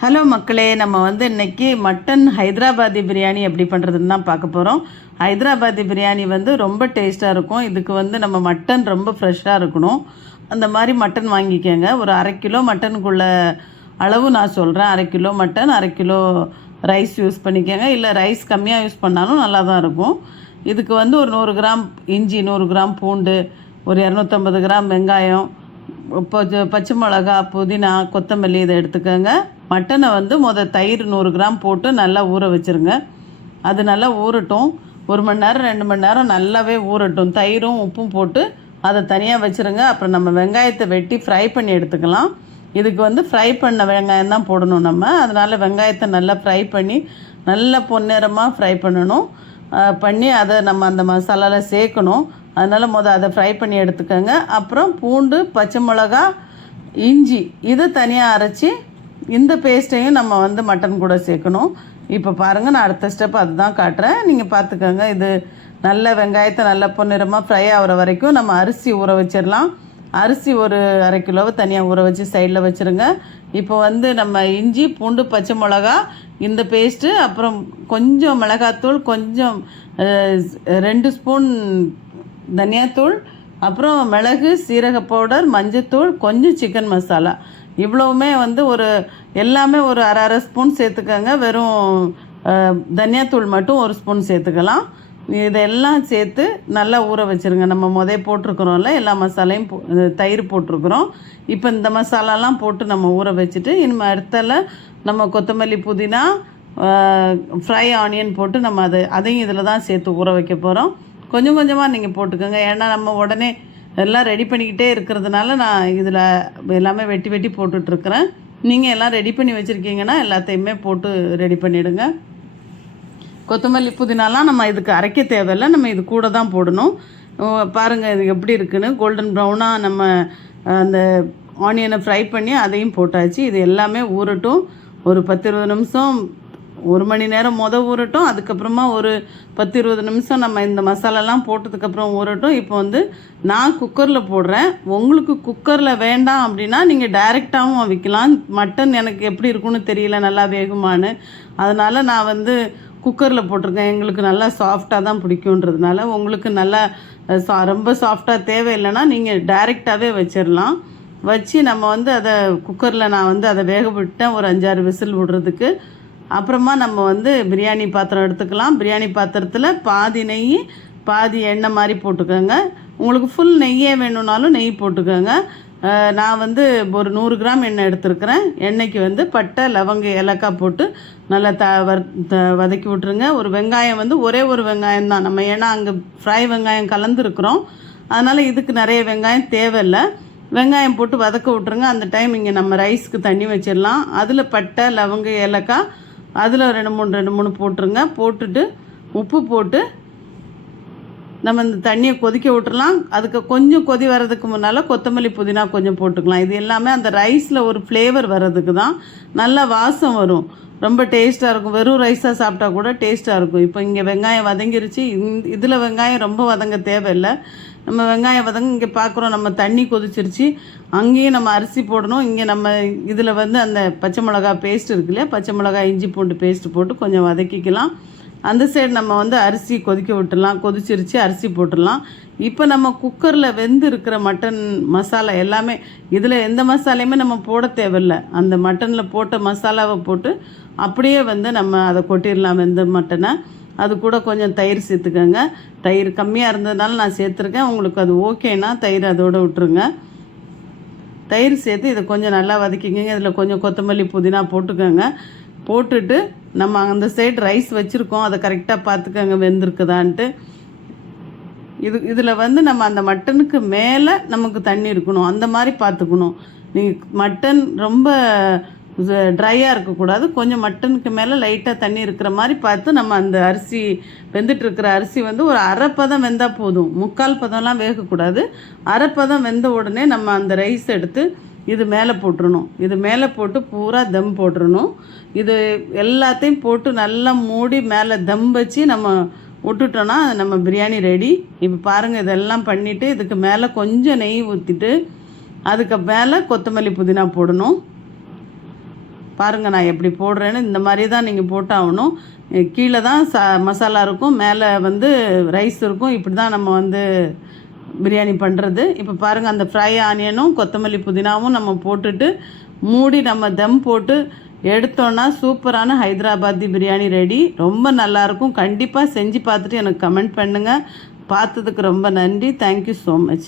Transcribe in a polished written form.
Hello மக்களே, நம்ம இன்றைக்கி மட்டன் ஹைதராபாதி பிரியாணி எப்படி பண்ணுறதுன்னு தான் பார்க்க போகிறோம். ஹைதராபாதி பிரியாணி ரொம்ப டேஸ்ட்டாக இருக்கும். இதுக்கு நம்ம மட்டன் ரொம்ப ஃப்ரெஷ்ஷாக இருக்கணும். அந்த மாதிரி மட்டன் வாங்கிக்கோங்க. ஒரு 1/2 கிலோ மட்டனுக்குள்ள அளவு நான் சொல்கிறேன். 1/2 kilo mutton, 1/2 kilo rice use பண்ணிக்கோங்க. இல்லை ரைஸ் கம்மியாக யூஸ் பண்ணாலும் நல்லா தான் இருக்கும். இதுக்கு ஒரு 100 கிராம் இஞ்சி, 100 கிராம் பூண்டு, ஒரு 250 கிராம் வெங்காயம், பச்சை மிளகா, புதினா, கொத்தமல்லி இதை எடுத்துக்கோங்க. மட்டனை தயிர் 100 கிராம் போட்டு நல்லா ஊற வச்சுருங்க. அது நல்லா ஊறட்டும். 1 மணி நேரம் 2 மணி நேரம் நல்லாவே ஊறட்டும். தயிரும் உப்பும் போட்டு அதை தனியாக வச்சுருங்க. அப்புறம் நம்ம வெங்காயத்தை வெட்டி ஃப்ரை பண்ணி எடுத்துக்கலாம். இதுக்கு ஃப்ரை பண்ண வெங்காயம் தான் போடணும் நம்ம. அதனால் வெங்காயத்தை நல்லா ஃப்ரை பண்ணி நல்லா பொன்னிறமாக ஃப்ரை பண்ணணும். பண்ணி அதை நம்ம அந்த மசாலாவில் சேர்க்கணும். அதனால் அதை ஃப்ரை பண்ணி எடுத்துக்கோங்க. அப்புறம் பூண்டு, பச்சை மிளகா, இஞ்சி இதை தனியாக அரைச்சி இந்த பேஸ்ட்டையும் நம்ம மட்டன் கூட சேர்க்கணும். இப்போ பாருங்கள், நான் அடுத்த ஸ்டெப் அதுதான் காட்டுறேன். நீங்கள் பார்த்துக்கோங்க. இது நல்ல வெங்காயத்தை நல்லா பொன்னிறமாக ஃப்ரை ஆகிற வரைக்கும் நம்ம அரிசி ஊற வச்சிடலாம். அரிசி ஒரு 1/2 கிலோவை தனியாக ஊற வச்சு சைடில் வச்சுருங்க. இப்போ நம்ம இஞ்சி, பூண்டு, பச்சை மிளகா இந்த பேஸ்ட்டு, அப்புறம் கொஞ்சம் மிளகாத்தூள், கொஞ்சம் 2 ஸ்பூன் தனியாத்தூள், அப்புறம் மிளகு, சீரக பவுடர், மஞ்சத்தூள், கொஞ்சம் சிக்கன் மசாலா, இவ்வளவுமே ஒரு எல்லாமே ஒரு அரை ஸ்பூன் சேர்த்துக்கோங்க. வெறும் தனியாத்தூள் மட்டும் 1 ஸ்பூன் சேர்த்துக்கலாம். இதெல்லாம் சேர்த்து நல்லா ஊற வச்சுருங்க. நம்ம போட்டிருக்கிறோம்ல, எல்லா மசாலையும் தயிர் போட்டிருக்கிறோம். இப்போ இந்த மசாலாலாம் போட்டு நம்ம ஊற வச்சுட்டு இனிமேல் அடுத்தால நம்ம கொத்தமல்லி, புதினா, ஃப்ரை ஆனியன் போட்டு நம்ம அதையும் இதில் தான் சேர்த்து ஊற வைக்க போகிறோம். கொஞ்சம் கொஞ்சமாக நீங்கள் போட்டுக்கோங்க. ஏன்னா நம்ம உடனே எல்லாம் ரெடி பண்ணிக்கிட்டே இருக்கிறதுனால நான் இதில் எல்லாமே வெட்டி வெட்டி போட்டுட்ருக்குறேன். நீங்கள் எல்லாம் ரெடி பண்ணி வச்சுருக்கீங்கன்னா எல்லாத்தையுமே போட்டு ரெடி பண்ணிவிடுங்க. கொத்தமல்லி, புதினாலாம் நம்ம இதுக்கு அரைக்க தேவையில்லை. நம்ம இது கூட தான் போடணும். பாருங்கள் இது எப்படி இருக்குன்னு. கோல்டன் ப்ரௌனாக நம்ம அந்த ஆனியனை ஃப்ரை பண்ணி அதையும் போட்டாச்சு. இது எல்லாமே ஊறட்டும். ஒரு 10-20 நிமிஷம், 1 மணி நேரம் ஊறட்டும். அதுக்கப்புறமா ஒரு 10-20 நிமிஷம் நம்ம இந்த மசாலாலாம் போட்டதுக்கப்புறம் ஊறட்டும். இப்போ நான் குக்கரில் போடுறேன். உங்களுக்கு குக்கரில் வேண்டாம் அப்படின்னா நீங்கள் டைரெக்டாகவும் வைக்கலாம். மட்டன் எனக்கு எப்படி இருக்குன்னு தெரியல, நல்லா வேகுமான்னு. அதனால் நான் குக்கரில் போட்டிருக்கேன். எங்களுக்கு நல்லா சாஃப்டாக தான் பிடிக்குன்றதுனால. உங்களுக்கு நல்லா ரொம்ப சாஃப்டாக தேவையில்லைன்னா நீங்கள் டைரெக்டாகவே வச்சிடலாம். வச்சு நம்ம அதை குக்கரில் நான் அதை வேக விட்டேன் ஒரு 5-6 விசில் விடுறதுக்கு. அப்புறமா நம்ம பிரியாணி பாத்திரம் எடுத்துக்கலாம். பிரியாணி பாத்திரத்தில் பாதி நெய், பாதி எண்ணெய் மாதிரி போட்டுக்கோங்க. உங்களுக்கு ஃபுல் நெய்யே வேணும்னாலும் நெய் போட்டுக்கோங்க. நான் ஒரு 100 கிராம் எண்ணெய் எடுத்துருக்கிறேன். எண்ணெய்க்கு பட்டை, லவங்க, ஏலக்காய் போட்டு நல்லா வதக்கி விட்ருங்க. ஒரு வெங்காயம் ஒரே ஒரு வெங்காயம் தான் நம்ம, ஏன்னா அங்கே ஃப்ரை வெங்காயம் கலந்துருக்குறோம். அதனால் இதுக்கு நிறைய வெங்காயம் தேவையில்லை. வெங்காயம் போட்டு வதக்க விட்ருங்க. அந்த டைம் இங்கே நம்ம ரைஸ்க்கு தண்ணி வச்சிடலாம். அதில் பட்டை, லவங்க, ஏலக்காய் அதில் 2-3 போட்டுருங்க. போட்டுட்டு உப்பு போட்டு நம்ம இந்த தண்ணியை கொதிக்க விட்டுறலாம். அதுக்கு கொஞ்சம் கொதி வர்றதுக்கு முன்னால் கொத்தமல்லி, புதினா கொஞ்சம் போட்டுக்கலாம். இது எல்லாமே அந்த ரைஸில் ஒரு ஃப்ளேவர் வர்றதுக்கு தான். நல்லா வாசம் வரும், ரொம்ப டேஸ்ட்டாக இருக்கும். வெறும் ரைஸாக சாப்பிட்டா கூட டேஸ்ட்டாக இருக்கும். இப்போ இங்கே வெங்காயம் வதங்கிருச்சு. இதில் வெங்காயம் ரொம்ப வதங்க தேவையில்லை. நம்ம வெங்காயம் வதங்க இங்கே பார்க்குறோம், நம்ம தண்ணி கொதிச்சிருச்சு. அங்கேயும் நம்ம அரிசி போடணும். இங்கே நம்ம இதில் அந்த பச்சை மிளகா பேஸ்ட் இருக்கு இல்லையா, பச்சை மிளகா, இஞ்சி பூண்டு பேஸ்ட்டு போட்டு கொஞ்சம் வதக்கிக்கலாம். அந்த சைடு நம்ம அரிசி கொதிக்க விட்டுடலாம். கொதிச்சிருச்சு, அரிசி போட்டுடலாம். இப்போ நம்ம குக்கரில் வெந்து இருக்கிற மட்டன் மசாலா எல்லாமே, இதில் எந்த மசாலையுமே நம்ம போட தேவையில்லை. அந்த மட்டனில் போட்ட மசாலாவை போட்டு அப்படியே நம்ம அதை கொட்டிடலாம். வெந்த மட்டனை அது கூட கொஞ்சம் தயிர் சேர்த்துக்கோங்க. தயிர் கம்மியாக இருந்ததுனால நான் சேர்த்துருக்கேன். உங்களுக்கு அது ஓகேனா தயிர் அதோடு விட்டுருங்க. தயிர் சேர்த்து இதை கொஞ்சம் நல்லா வதக்கிக்கோங்க. இதில் கொஞ்சம் கொத்தமல்லி, புதினா போட்டுக்கோங்க. போட்டுட்டு நம்ம அந்த சைடு ரைஸ் வச்சுருக்கோம், அதை கரெக்டாக பார்த்துக்கோங்க வெந்திருக்குதான்ட்டு. இதில் நம்ம அந்த மட்டனுக்கு மேலே நமக்கு தண்ணி இருக்கணும், அந்த மாதிரி பார்த்துக்கணும். நீங்கள் மட்டன் ரொம்ப ட்ரையாக இருக்கக்கூடாது. கொஞ்சம் மட்டனுக்கு மேலே லைட்டாக தண்ணி இருக்கிற மாதிரி பார்த்து நம்ம அந்த அரிசி, வெந்துட்டுருக்கிற அரிசி ஒரு அரைப்பதம் வெந்தால் போதும். 3/4 பதம்லாம் வேகக்கூடாது. அரைப்பதம் வெந்த உடனே நம்ம அந்த ரைஸ் எடுத்து இது மேலே போட்டுடணும். இது மேலே போட்டு பூரா தம் போட்டுடணும். இது எல்லாத்தையும் போட்டு நல்லா மூடி மேலே தம் வச்சு நம்ம விட்டுட்டோன்னா நம்ம பிரியாணி ரெடி. இப்போ பாருங்கள், இதெல்லாம் பண்ணிவிட்டு இதுக்கு மேலே கொஞ்சம் நெய் ஊற்றிட்டு அதுக்கு மேலே கொத்தமல்லி, புதினா போடணும். பாருங்கள் நான் எப்படி போடுறேன்னு. இந்த மாதிரி தான் நீங்கள் போட்டாகணும். கீழே தான் மசாலா இருக்கும், மேலே வந்து ரைஸ் இருக்கும். இப்படி தான் நம்ம வந்து பிரியாணி பண்ணுறது. இப்போ பாருங்கள், அந்த ஃப்ரை ஆனியனும் கொத்தமல்லி புதினாவும் நம்ம போட்டுட்டு மூடி நம்ம தம் போட்டு எடுத்தோன்னா சூப்பரான ஹைதராபாத்தி பிரியாணி ரெடி. ரொம்ப நல்லாயிருக்கும். கண்டிப்பாக செஞ்சு பார்த்துட்டு எனக்கு கமெண்ட் பண்ணுங்கள். பார்த்ததுக்கு ரொம்ப நன்றி. Thank you so much.